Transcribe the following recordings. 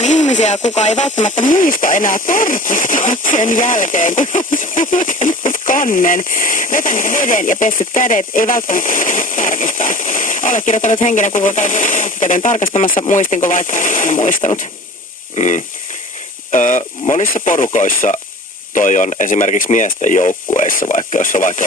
on ihmisiä, kuka ei välttämättä muista enää tarkistaa sen jälkeen, kun on sulkenut kannen. Vetänyt veden ja pessyt kädet, ei välttämättä tarkistaa. Allekirjoittanut henkilö, kun käden tarkastamassa, muistinko vaikka en muistanut. Monissa porukoissa toi on esimerkiksi miesten joukkueissa, vaikka jos on vaikka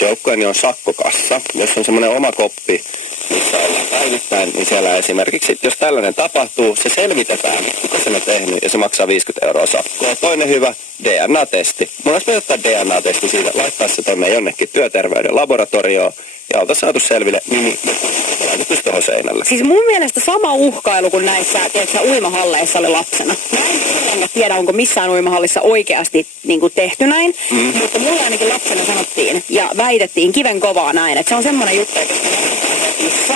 joukkue, niin on sakkokassa. Jos on semmoinen oma koppi, missä ollaan päivittäin, niin siellä esimerkiksi, jos tällainen tapahtuu, se selvitetään, kuka sen on tehnyt, ja se maksaa 50 € sakkoa. Toinen hyvä, DNA-testi. Mun olisi ottaa DNA-testi siitä, laittaa se tonne jonnekin työterveyden laboratorioon, ja oltaisiin saatu selville nimi, laitettu tuohon seinälle. Siis mun mielestä sama uhkailu kuin näissä, tiedätkö, uimahalleissa oli lapsena. Mä en tiedä, onko missään uimahallissa oikeasti niin kuin tehty näin, mutta mulle ainakin lapsena sanottiin ja väitettiin kiven kovaa näin, että se on semmoinen juttu, että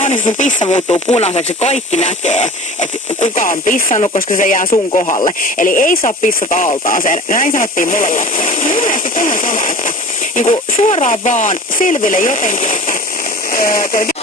niin sun pissa muuttuu punaiseksi, kaikki näkee, että kuka on pissannut, koska se jää sun kohdalle. Eli ei saa pissata altaaseen. Näin sanottiin mulle lapsena. Mun mielestä tähän sama, että niin kuin suoraan vaan selville jotenkin, että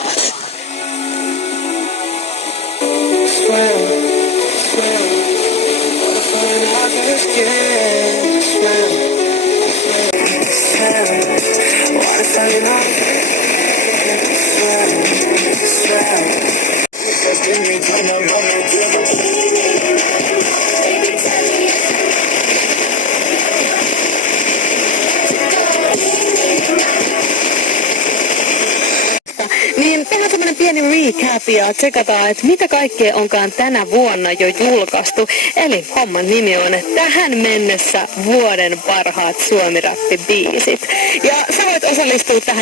niin tehdään semmoinen pieni recap ja tsekataan, että mitä kaikkea onkaan tänä vuonna jo julkaistu. Eli homman nimi on tähän mennessä vuoden parhaat suomi-räppibiisit. Ja sä voit osallistua tähän